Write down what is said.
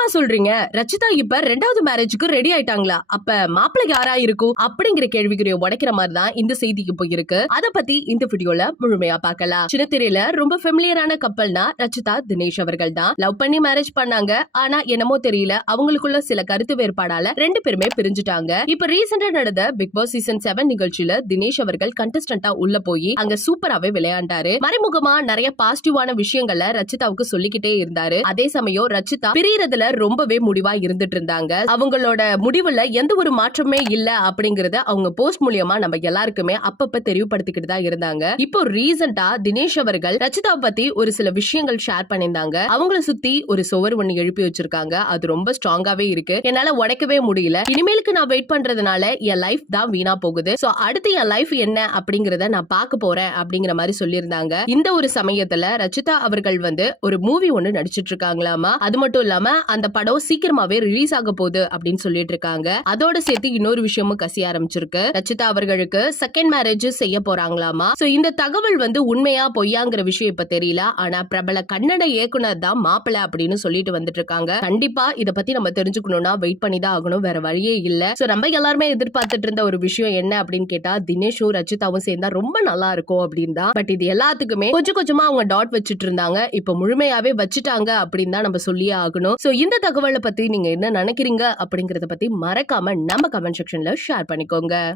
என்னப்பா சொல்றீங்க? ரச்சிதா இப்ப 2வது மேரேஜுக்கு ரெடி ஆயிட்டாங்களா? அப்ப மாப்பிள்ளை யாரா இருக்கும்? அப்படிங்கிற கேள்விக்குரிய உடைக்கிற மாதிரி தான் இந்த செய்திக்கு போயிருக்கு. அத பத்தி இந்த வீடியோல முழுமையா பார்க்கலாம். சின்னத்திரையில ரொம்ப ஃபெமிலியரான கப்பல்னா ரச்சிதா தினேஷ் அவர்கள் தான். லவ் பண்ணி மேரேஜ் பண்ணாங்க. ஆனா என்னமோ தெரியல, அவங்களுக்குள்ள சில கருத்து வேறுபாடால 2 பேருமே பிரிஞ்சுட்டாங்க. இப்ப ரீசெண்டா நடந்த பிக் பாஸ் சீசன் 7 நிகழ்ச்சியில தினேஷ் அவர்கள் கண்டஸ்டன்டா உள்ள போய் அங்க சூப்பராவே விளையாண்டாரு. மறைமுகமா நிறைய பாசிட்டிவான விஷயங்களை ரச்சிதாவுக்கு சொல்லிக்கிட்டே இருந்தாரு. அதே சமயம் ரச்சிதா பிரியறதுல ரொம்பவே முடிவா இருந்துட்டு இருந்தாங்க. அவங்களோட முடிவுல எந்த ஒரு மாற்றமே இல்ல அப்படிங்கறத அவங்க போஸ்ட் மூலியமா நம்ம எல்லாருக்குமே அப்பப்ப தெரிவுபடுத்திக்கிட்டு தான் இருந்தாங்க. இப்போ ரீசெண்டா தினேஷ் அவர்கள் ரச்சிதா பத்தி ஒரு சில விஷயங்கள் ஷேர் பண்ணியிருந்தாங்க. அவங்கள சுத்தி ஒரு சுவர் ஒண்ணு எழுப்பி வச்சிருக்காங்க. அது ரொம்ப ஸ்ட்ராங்காவே இருக்கு. என்னால உடைக்கவே முடியல. இனிமேலுக்கு நான் வெயிட் பண்றதுனால என் லைஃப் தான் வீணா போகுது. சோ அடுத்து என் லைஃப் என்ன அப்படிங்கறத நான் பார்க்க போறேன் அப்படிங்கிற மாதிரி சொல்லியிருந்தாங்க. இந்த ஒரு சமயத்துல ரச்சிதா அவர்கள் வந்து ஒரு மூவி ஒண்ணு நடிச்சிட்டு இருக்காங்களாமா. அது மட்டும் இல்லாம அந்த படம் சீக்கிரமாவே ரிலீஸ் ஆக போகுது அப்படின்னு சொல்லிட்டு இருக்காங்க. அதோட சேர்த்து இன்னொரு விஷயமும் கசிய ஆரம்பிச்சிருக்கு. ரச்சிதா அவர்களுக்கு செகண்ட் மேரேஜ் செய்ய போறாங்களாமா. சோ இந்த தகவல் வந்து உண்மையா பொய்யாங்கிற விஷயம் இப்ப தெரியல. ஆனா பிரபல கன்னட இயக்குனர் தான் மாப்பிள்ளை அப்படின்னு சொல்லிட்டு வந்துட்டு இருக்காங்க. கண்டிப்பா இத பத்தி நம்ம தெரிஞ்சுக்கணும்னா வெயிட் பண்ணி தான் ஆகணும். வேற வழியே இல்ல. சோ நம்ம எல்லாருமே எதிர்பார்த்துட்டு இருந்த ஒரு விஷயம் என்ன அப்படின்னு கேட்டா தினேஷும் ரச்சிதாவும் சேர்ந்தா ரொம்ப நல்லா இருக்கும் அப்படின்னு தான். பட் இது எல்லாத்துக்குமே கொஞ்சம் கொஞ்சமா அவங்க டாட் வச்சிட்டு இருந்தாங்க. இப்ப முழுமையாவே வச்சுட்டாங்க அப்படின்னு தான் நம்ம சொல்லியே ஆகணும். சோ இந்த தகவலை பத்தி நீங்க என்ன நினைக்கிறீங்க அப்படிங்கறத பத்தி மறக்காம நம்ம கமெண்ட் செக்ஷன்ல ஷேர் பண்ணிக்கோங்க.